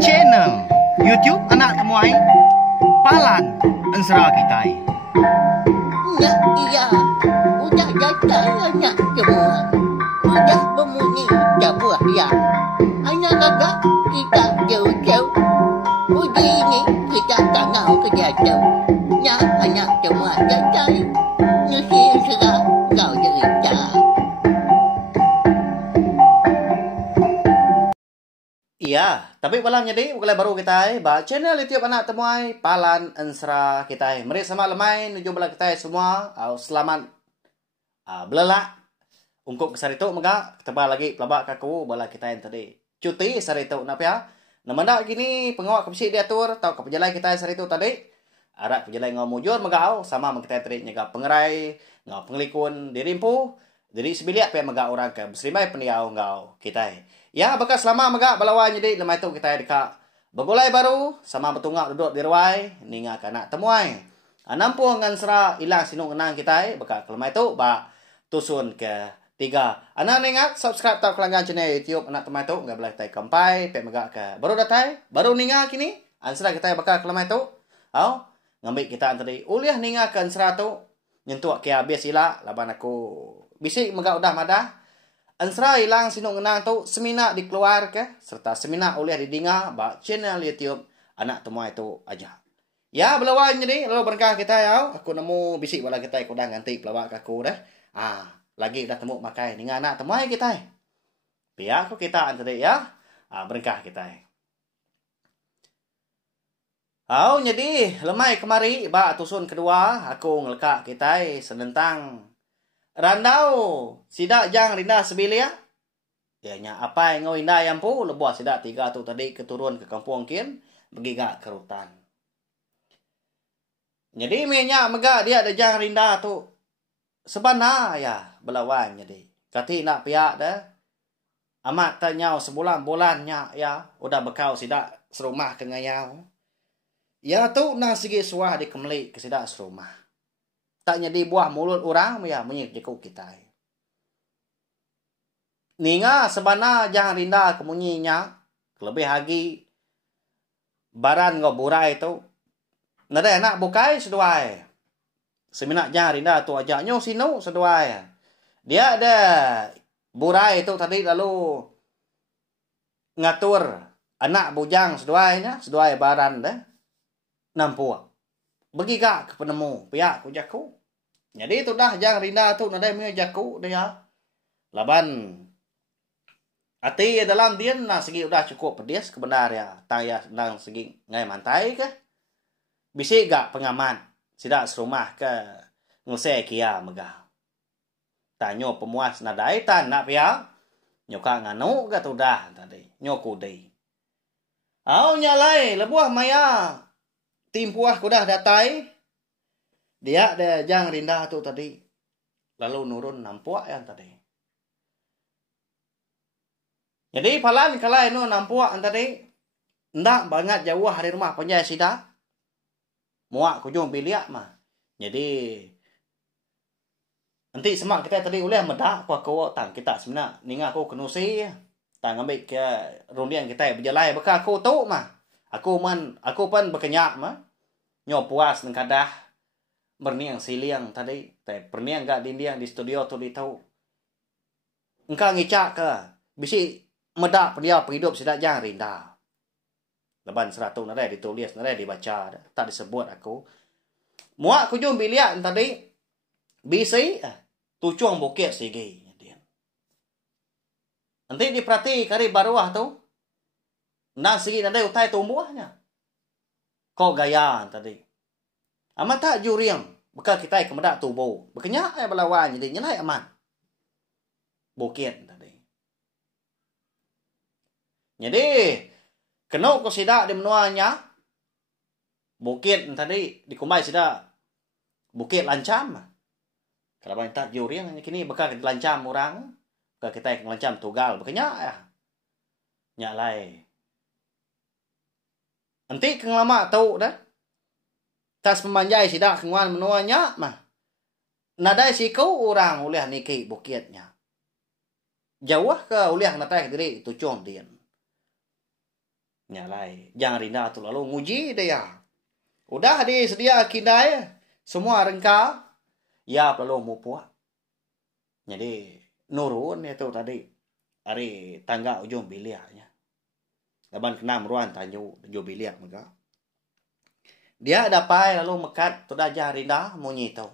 channel YouTube anak temuai Palan Ensra kita. Ya, iya. Udah datang anak semua. Udah berbunyi sebuah ya. Anak kakak kita jauh-jauh. Uji ini kita tak mau kejatuh. Ya, anak semua datang. Nusi serah kau cerita. Iya, tapi malam jadi bukan baru kita ba channel YouTube anak temuai Palan Ensra kita. Mari sama lemai nuju bala kita semua. Selamat belala. Ungkup kesar itu maka ketebal lagi pelabak kaku bala kita yang tadi. Cuti sar itu napa ya? Namanda gini pengawak kepsi diatur atau kepejalai kita sar itu tadi. Ada pejalai ngau mujur magau sama kita tadi nyaga pengerai, ngau pengelikun dirimpu. Jadi sebiliak pe maga orang ke besrimai peniau ngau kita. Ya bekas lama maga balawan jadi lemai tu kita deka begulai baru sama betungak duduk di ruai ninga kana temuai. Nampu ngan sera ilang sinung enang kita beka lemai tu ba tusun ke 3. Ana ningat subscribe tau kelanggan channel YouTube anak temai tu enggak boleh tai kampai pe maga ke baru datai baru ninga kini ansra kita beka lemai tu. Au ngambil kita tadi uliah ninga kan sera tu nyentuak ke habis sila laban aku bisik maga udah madah. Ansra ilang sinung enang tu semina dikeluar ke serta semina oleh didinga ba channel YouTube anak temuai itu aja. Ya belawan jadi lalu berkah kita ya. Aku nemu bisik bala kita aku dah ganti pelawak aku dah. Lagi dah temu makai dengan anak temuai kita. Biar aku kita tadi ya. Berkah kita. Jadi lemai kemari ba tusun kedua aku ngelekak kita senentang randau sidak jang rinda sebilia. Ya nya apa yang ngau indah yang pu lebuah sidak 3 tu tadi keturun ke kampung kin pergi gak ke rutan. Jadi minyak mega dia ada jang rinda tu sebana ya belawan jadi. Kati nak piak dah. Amat tanyau sebulan-bulannya ya udah bekau sidak serumah ke ngayau. Ya tu na segi suah di kemeli ke sidak serumah. Tak jadi buah mulut orang ya menyik jekuk kita. Ninga sebana jangan rinda kemunyinya lebih lagi baran ngoburai itu. Nada anak bukai seduai. Seminak jangan rinda tu ajaknya sinu seduai. Dia ada burai itu tadi lalu ngatur anak bujang seduainya, seduai baran dah. Nampu. Bagi gak ke penemu pihak ku jaku. Jadi itu dah jang rinda tu nadai mi jaku dia. Laban ati dalam dia na segi udah cukup pedes kebenar ya. Tang ya nang segi ngai mantai ke. Bisi gak pengaman sidak serumah ke nguse kia megah. Tanyo pemuas nadai tan nak pihak. Nyoka nganu gak tu dah tadi. Nyoku dei. Nyalai lebuah maya. Tim puah ku dah datai. Dia ada jang rinda tu tadi. Lalu nurun nampuak yang tadi. Jadi palan kalau inu nampuak yang tadi. Ndak banget jauh hari rumah penjaya sida. Muak kujung biliak mah. Jadi. Nanti semak kita tadi uleh medak. Kuak tang kita sebenarnya. Ninga aku kenusi. Tang ambil ke rundian kita berjalai. Beka aku tu mah. Aku pun berkenyak mah. Nyo puas nang kadah berniang siliang tadi. Perniang gak dindiang di studio tu di tahu. Engkau ngicak ke. Bisi medak dia penghidup sidak jang rinda. Leban 100 nadai ditulis, nadai dibaca. Tak disebut aku. Muak kujung biliak tadi. Bisi tucuang bukit sigi. Nanti diperhati kari baruah tu. Nah segi nadai utai tumbuhnya. Kau gaya tadi. Amat tak juriang. Bekal kita kemedak tubuh. Bekenyak belawan jadi nyelai aman. Bukit tadi. Jadi. Kena ko sidak di menuanya. Bukit tadi. Dikumbai sidak. Bukit lancam. Kalau banyak tak juriang. Kini bekal lancam orang. Bekal kita lancam tugal. Bekenyak ya. Nyalai. Nanti keng lama tahu dah. Tas pemanjai sidak kenguan menuanya mah. Nadai siku orang uliah niki bukitnya. Jauh ke uliah natai diri itu cung dia. Nyalai. Jangan rinda tu lalu nguji dia. Udah sedia kindai. Semua rengka. Ya lalu mau puak. Jadi nurun itu tadi. Hari tangga ujung biliaknya. Laban kena meruan tanju ujung biliak mereka. Dia dapai lalu mekat. Tudah jangan rinda munyi tu.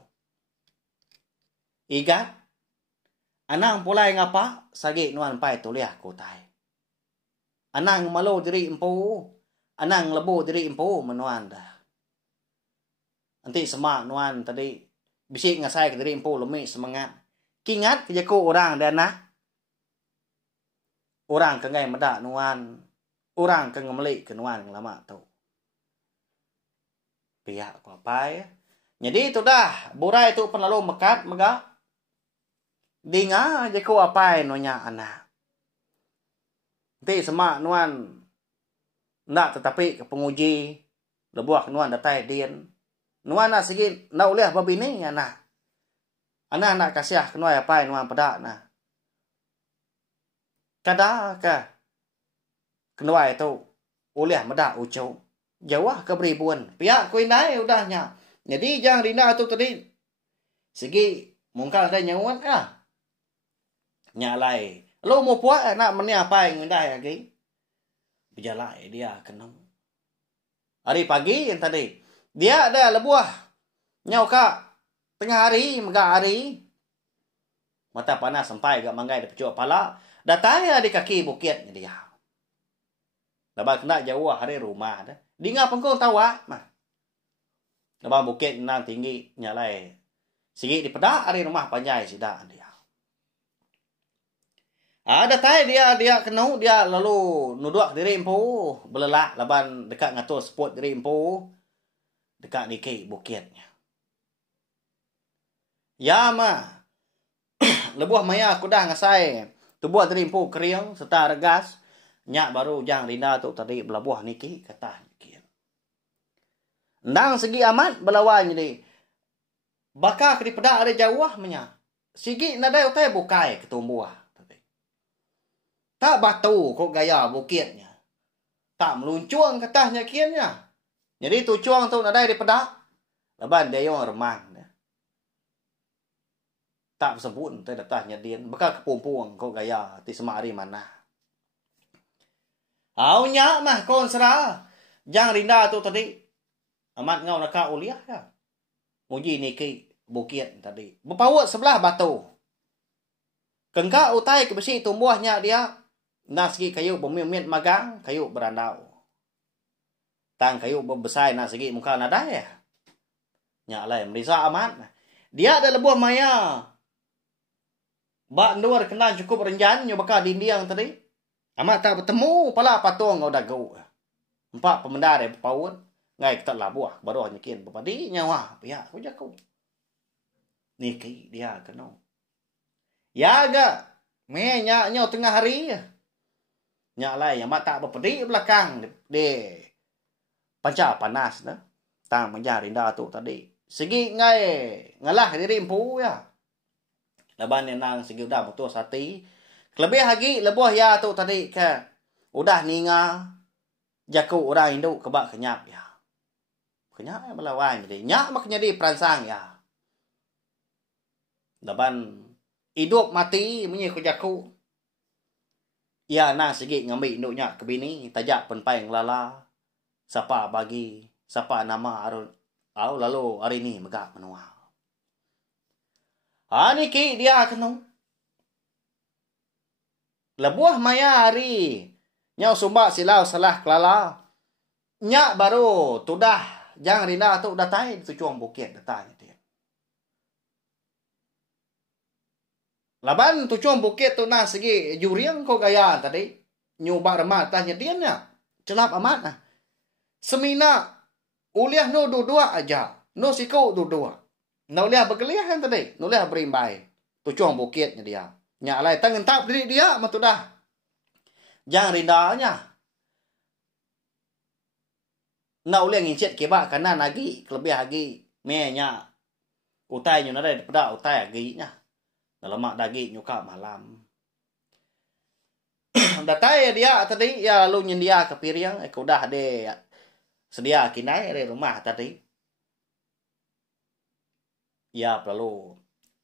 Igat. Anang pulai ngapa. Sagi nuan pai tuliah kutai. Anang malu diri empu. Anang lebu diri empu menuan dah. Nanti semak nuan tadi. Bisik ngasai ke diri empu lemik semangat. Kingat kejaku orang dan nak. Orang ke ngai medak nuan. Orang ke ngemelik ke nuan lama tu. Pihak ku apa ya. Jadi itu dah. Burai tu pun lalu mekat megak. Dengar je ku apa nonya anak. Nanti semak nuan nak tetapi ke penguji lebuah nuan datai dien. Nuan nak sikit nak uliah babi ni anak. Anak nak kasih ke nuan apa nuan pedak nah. Kada ke kenuai tu uliah medak ucau. Jawah ke beribuan. Pihak ku indai udahnya. Jadi jangan rinda tu tadi. Segi mungkal ada nyawat ah. Nyalai. Lo mau puak nak meni apa yang indai lagi? Berjalai dia kena. Hari pagi yang tadi. Dia ada lebuah. Nyau kak. Tengah hari, megak hari. Mata panas sampai gak manggai di pecuak pala. Datanya di kaki bukit dia. Lepas kena jauh hari rumah dah. Dengar pengkong tawa mah. Lepas bukit nang tinggi nyalai. Sigi di pedak hari rumah panjai sidak dia. Ada tay dia kena dia lalu nuduak diri empu belelak laban dekat ngatur spot diri empu dekat niki bukitnya. Ya mah. Lebuah maya aku dah ngasai tubuh diri empu kering serta regas nyak baru jang rinda tu tadi belabuah niki kata niki. Ndang segi amat belawan jadi bakal ke pedak ada jauh menya. Sigi nadai utai bukai ketumbuh. Tak batu kok gaya bukitnya. Tak meluncung katahnya kiannya. Jadi tu cuang tu nadai di pedak. Leban dia yang remang. Tak sebut tu datahnya dia. Bakal kepumpung kok gaya ti semari mana. Aunya mah kon serah. Jang rinda tu tadi. Amat ngau nak uliah ya. Muji niki bukit tadi. Berpawat sebelah batu. Kengka utai ke besi tumbuhnya dia. Nak segi kayu bermiut magang, kayu berandau. Tang kayu berbesar nak segi muka nada ya. Nyak lai merisa amat. Dia ada lebuah maya. Bak luar kena cukup renjan nyo bakal dindiang tadi. Amat tak bertemu pala patung ngau dagau. Empat pemendar ya paun. Ngai kita labuah baru nyekin bepadi nyawa pihak ku jaku. Niki dia kena. Ya ga. Me nyo tengah hari ya. Nyak lai yang tak berpedi belakang de panca panas dah. Tang menjar rinda tu tadi. Segi ngai ngalah diri empu ya. Laban nang segi udah betul sati. Kelebih lagi lebuah ya tu tadi ke. Udah ninga jaku orang induk kebak kenyap ya. Kenyap ya melawan jadi. Nyak maknya di peransang ya. Laban hidup mati menye ku jaku. Ya nang segi ngambil induknya ke bini. Tajak penpai ngelala. Siapa bagi. Siapa nama arun. Lalu hari ni megak menua. Niki dia kena. Lebuah maya hari. Nyau sumbak silau salah kelala. Nyak baru tudah. Jangan rinda tu datai. Tu cuang bukit datanya dia. Laban tu cuang bukit tu nah segi juriang ko gaya tadi. Nyubak remat tanya dia nya. Celap amat nah. Semina uliah no dua aja. No siku dua. No uliah berkeliahan tadi. No uliah berimbai. Tu cuang bukitnya dia. Nya alai tangan tap diri dia mah tu dah. Jangan rindanya. Na uliah ngincet kebak kanan lagi. Kelebih lagi. Me nya. Utai nyo nadai pedak utai lagi nya. Lemak daging nyuka malam. Datai dia tadi ya lalu nyendia ke piring udah de sedia kinai dari rumah tadi. Ya perlu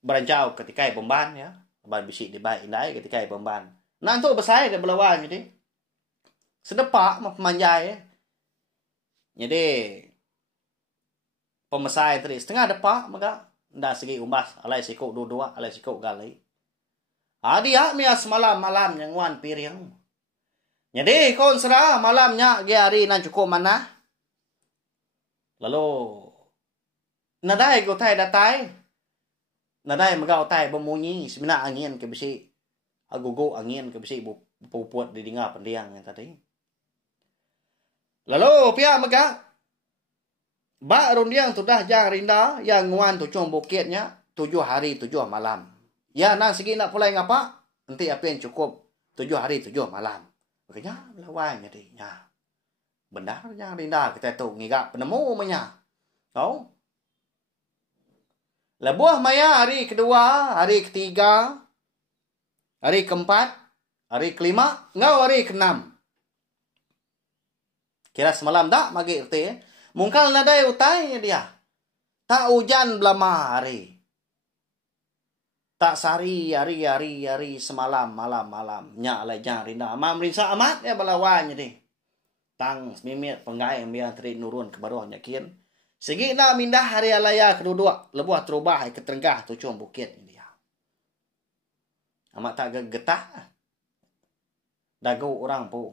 berancau ketika pemban ya. Ban bisi di baik indai ketika pemban. Nah untuk besar dia belawan jadi. Sedepak mah pemanjai. Jadi pemesai tadi setengah depak maka ndak segi umbas alai sikuk dua alai sikuk gali. Dia mia semalam malam yang wan piring. Jadi kon serah malamnya ge hari nan cukup mana. Lalu nadai go tai datai. Nadai magau tai bemunyi semina angin ke bisi. Agugo angin ke bisi pupuat di dengar pendiang yang tadi. Lalu pihak mega ba rundiang sudah jang rinda yang nguan tujuh bukitnya 7 hari 7 malam. Ya nan segi nak pulai ngapa? Nanti apa yang cukup 7 hari 7 malam. Makanya lawan jadi nya. Benar jang rinda kita tu ngigak penemu menya. Tahu? Lebuah maya hari kedua, hari ketiga, hari keempat, hari kelima, ngau hari keenam. Kira semalam tak magi erti. Mungkal nadai utai dia. Tak hujan belama hari. Tak sari hari semalam malam. Nya alai jang rinda. Amam rinsa amat ya balawan jadi. Tang semimit penggai biar teri nurun ke baruh nyakin. Segi nak mindah hari alaya kedua lebuah terubah ke tenggah tujuh bukit dia. Amat tak getah. Dagu orang pu.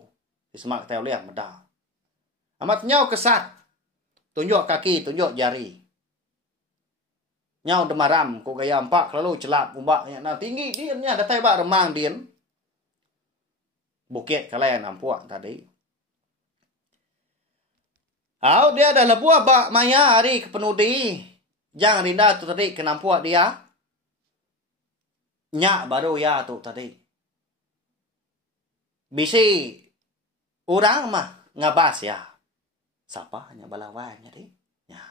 Semak teu liah medah. Amat nyau kesat. Tunjuk kaki, tunjuk jari. Nyau demaram ku gaya empak lalu celap umbaknya. Nah tinggi dia datai bak remang dia. Bukit kalian nampuak tadi. Dia dah lebuah bak maya hari kepenudi. Jang rinda tu tadi kenampuak dia. Nyak baru ya tu tadi. Bisi orang mah ngabas ya. Siapa hanya balawan jadi. Ya.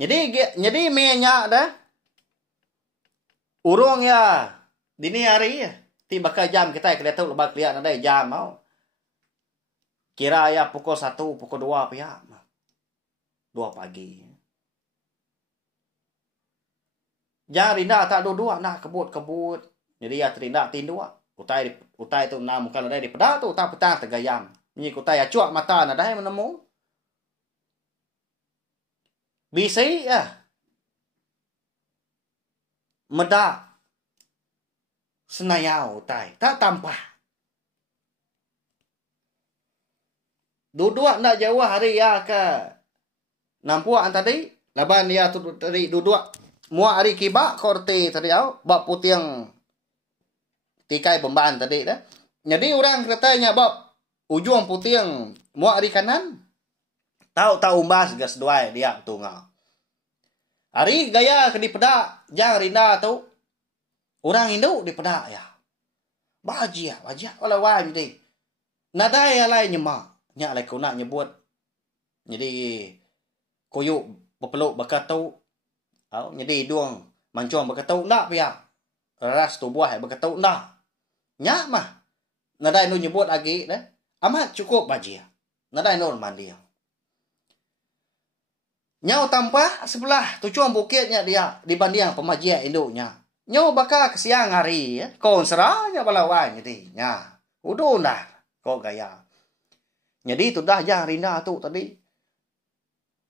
Jadi minyak dah. Urung ya dini hari ya. Tiba ke jam kita kelihatan lebak lihat ada jam mau. Kira ya pukul 1, pukul 2 pihak. 2 pagi. Jangan rinda tak dua nak kebut. Jadi ya terindak tindua. Utai tu nam kalau ada di pedah tu tak petang tegayam. Ni kutai acuak mata na dai menemu. Bisa ya. Meda. Senayau utai. Tak tampah. Duduk nak jauh hari ya ke. Nampuan tadi. Laban dia tu tadi duduk. Muak hari kibak korte tadi au. Bak putiang. Tikai pemban tadi dah. Jadi orang katanya bab ujung putiang muak hari kanan. Tahu umbas gas dua dia tu ngau. Hari gaya ke di pedak jang rinda tu. Orang Hindu di pedak ya. Bajia wala wan jadi. Nadai alai nyemak. Nya alai kau nak nyebut. Jadi koyuk berpeluk berkatau. Jadi duang mancung berkatau nak pia. Ras tu buah berkatau nak. Nya mah. Nadai nu nyebut lagi dah. Amat cukup bajia. Nadai nun mandi. Nyau tampah sebelah tujuan bukitnya dia dibanding pemajia induknya. Nyau bakal ke siang hari ya. Kau serahnya balawan jadi. Nya. Udah dah. Kau gaya. Jadi tu dah jang rinda tu tadi.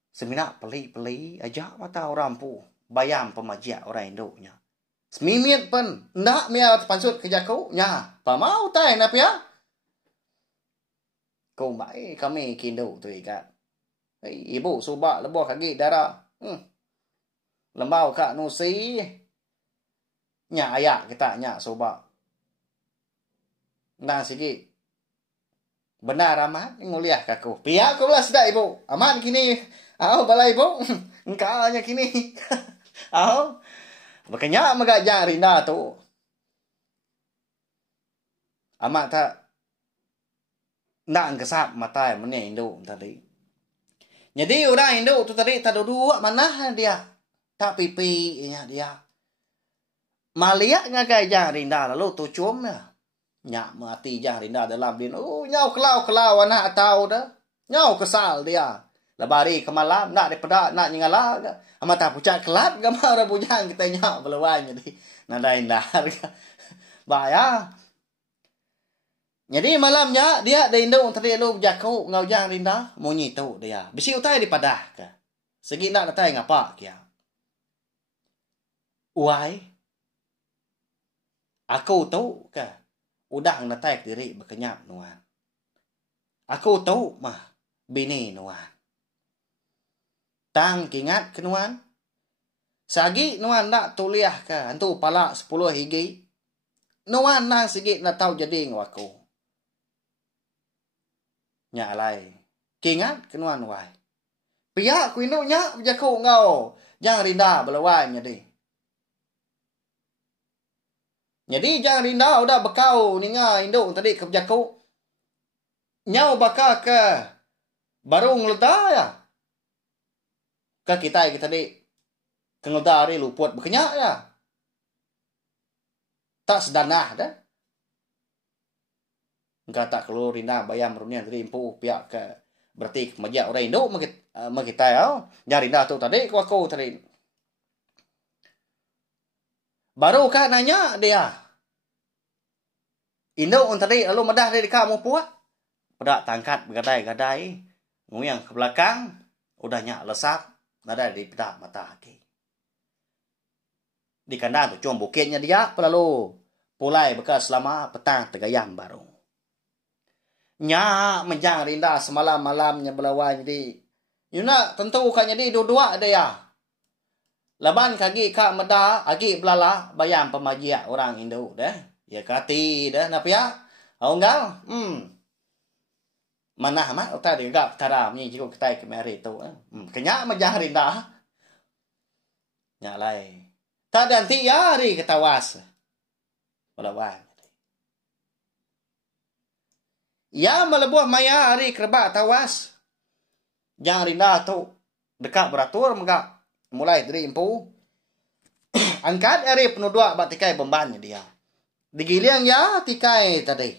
Semina peli aja mata orang pu. Bayam pemajia orang induknya. Semimit pun. Nak mia pansut kerja kau. Nya. Pamau tay na pia. Kau baik kami kindu tu ikat. Ibu subak lebuh kaki darah. Lembau kak nusi. Nya ayak kita nya subak. Nah sikit. Benar amat nguliah kaku. Pihak kau lah sedap ibu. Amat kini. Balai ibu. Engkau hanya kini. Makanya magajang rinda tu. Amat tak. Nak kesap mata mana Hindu tadi. Jadi orang Hindu tu tadi tak dua mana dia. Tak pipi nya dia. Maliak ngagajang rinda lalu tu cium ya. Nyak mati jang rinda dalam din. Nyau kelau anak tahu dah. Nyau kesal dia. Labari ke malam nak daripada nak nyingala ke. Amata pucat kelat gamar bujang kita nyak belawan jadi. Nada indah. Bahaya. Jadi malamnya dia ada induk tadi lu jakau ngau jang rinda munyi tu dia. Bisi utai di padah ke. Segi nak datai ngapa kia. Uai. Aku tahu ke. Udang datai diri berkenyap nuan. Aku tahu mah bini nuan. Tang kingat ke nuan. Sagi nuan nak tuliah ke. Antu pala 10 higi. Nuan nang sigit na tahu jadi ngaku. Nyak alai. Kingat ke nuan wai. Pihak ku induk nyak berjaku ngau. Jangan rinda belawan jadi. Jadi jangan rinda udah bekau ninga induk tadi ke berjaku. Nyau bakal ke barung ledah ya. Ke kita tadi. Ke ledah hari luput berkenyak ya. Tak sedanah dah. Engkau tak keluar rinda bayam runian tadi impu pihak ke. Berarti majak orang induk kita ya. Jangan rinda tu tadi ku aku tadi. Baru kan nanya dia. Induk tadi lalu medah dari kamu puak. Pedak tangkat bergadai-gadai. Nguyang ke belakang. Udah nyak lesap. Nada di pedak mata kaki. Di kandang tu cuma bukitnya dia. Lalu pulai bekas selama petang tegayam baru. Nyak menjang rinda semalam-malamnya belawan jadi. Yuna tentu kan jadi dua-dua dia. Laban kaki kak medah. Agi belala bayam pemajia orang Hindu dah. Ya kati dah napa ya? Oh enggak? Mana amat utar digap taram ni jiko ketai kemari tu. Kenyak majah rinda. Nyak lai. Tak ada nanti ya hari ketawas. Belawan. Ya melebuh maya hari kerebak tawas. Jangan rinda tu. Dekat beratur megak. Mulai dari impu. Angkat hari penuh dua batikai bebannya dia. Digiliang ya tikai tadi.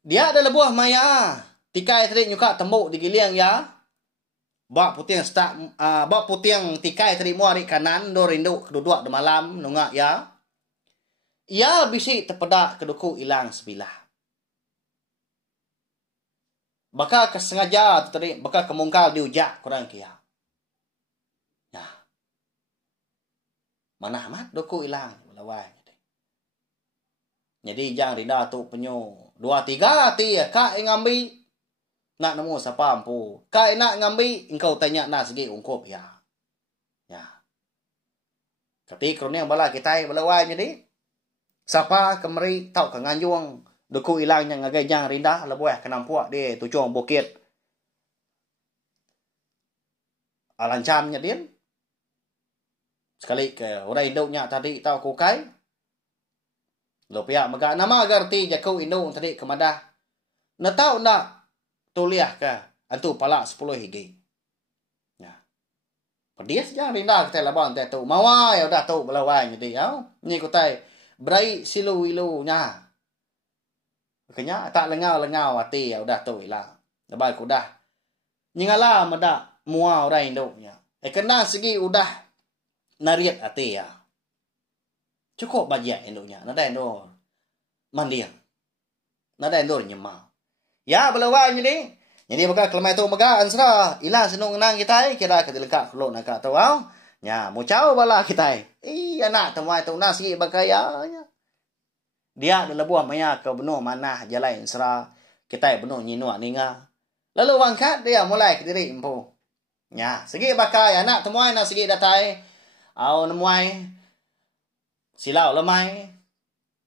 Dia ada lebuh maya. Tikai tadi nyuka tembuk digiliang ya. Bak putih bak putih tikai tadi muari kanan do rindu kedua de malam nungak ya. Ia bisi terpedak keduku hilang sebilah. Bakal kesengaja tadi bakal kemungkal diujak kurang kia. Ya. Mana amat duku hilang lawan. Jadi jangan rinda tu penyu 2-3 ti kak ngambi nak nemu siapa ampu. Kak nak ngambi engkau tanya nak segi ungkup ya. Ya. Ketika yang bala kita belawan jadi siapa kemari tau ke nganjung duku hilangnya ngagai jangan rinda lebuh kenampuak dia tujuh bukit. Alancamnya dia. Sekali ke orang induknya tadi tahu kukai. Lo pihak maka nama gerti jakau induk tadi kemadah. Na tahu nak tuliah ke antu pala 10 higi. Ya. Pedias jangan rinda kita laban teh tu. Mawai udah tu belawan jadi ya. Ni kutai berai silu-ilu nya. Makanya tak lengau-lengau hati ya udah tu hilang. Lebai kudah. Nyingala medak mua orang induknya. Kena segi udah nariat hati ya. Cukup bajak induknya. Nada induk mandiang. Nada induk nyemau. Ya belawan jadi. Jadi bakal kelemai tu maka ansra. Ilah senung nang kita. Kira kedilekak keluk nak tahu. Ya mucau bala kita. Anak temuai tu nasi bakaya. Dia ada lebuah maya ke benuh manah jalan ansra. Kita benuh nyinua ninga. Lalu wangkat dia mulai ke diri empu. Ya segi bakaya anak temuai nak segi datai. Au nemuai. Silau lemai.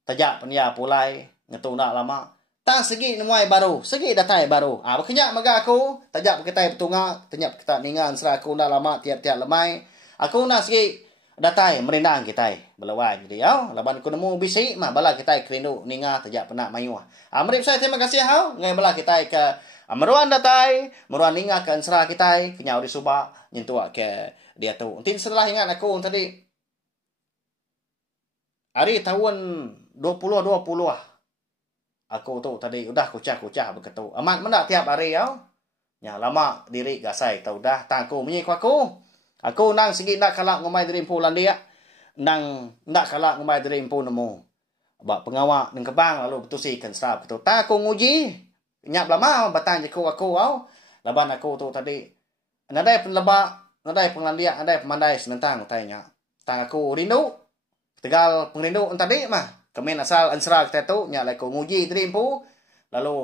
Tajak penia pulai. Ngetung nak lama. Tak segi nemuai baru. Segi datai baru. Berkenyak maga aku. Tajak kita betungak. Tajak kita ningan serah aku nak lama tiap-tiap lemai. Aku nak segi datai merindang kita. Belawan jadi ya. Laban aku nemu bisi. Mah bala kita kerindu ninga tajak penak mayu. Merip saya terima kasih hau. Ngai bala kita ke meruan datai. Meruan ninga ke serah kita. Kenyau di subak. Nyentuak ke dia tu. Nanti setelah ingat aku tadi. Hari tahun 2020 lah. Aku tu tadi udah kucah-kucah begitu. Amat mendak tiap hari tau. Ya lama diri gasai tau dah tangku menyi aku. Aku nang sigi nak kalak ngomai diri empu landia. Nang nak kalak ngomai diri empu nemu. Ba pengawak ning kebang lalu betusi kan serap begitu. Ta aku nguji. Nyap lama batang je aku tau. Laban aku tu tadi nadai penlebak, nadai penglandia, nadai pemandai senentang tanya. Tang aku rindu. Tegal pengrindu tadi mah. Kemen asal ansra kita tu nya lai ko nguji diri empu. Lalu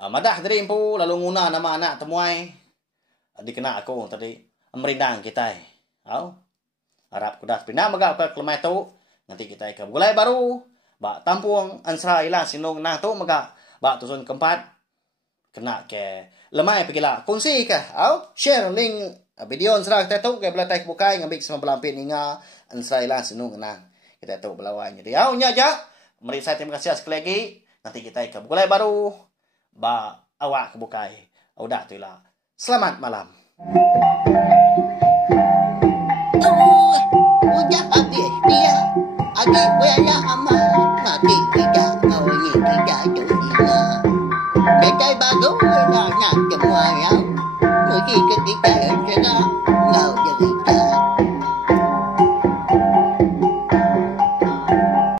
madah diri empu lalu nguna nama anak temuai. Dikena aku tadi merindang kita. Au. Harap kudas pindah magak ke kelemai tu. Nanti kita ke gulai baru. Ba tampuang ansra ilang sinong nah tu magak ba tusun keempat. Kena ke lemai pergilah kongsi ke. Au. Share link video ansra kita tu ke belatai bukai ngambil sama belampin inga ansra ilang sinong nah. Kita tu belawai jadi. Au nya aja. Mari saya terima kasih sekali lagi. Nanti kita ke gulai baru. Ba awak kebukai. Udah tu lah. Selamat malam. Oh, udah habis dia. Adik buaya amat. Mati tidak mau ni tidak jadinya. Dekai baru nak semua yang. Mesti ketika yang sedang. Ngau jadi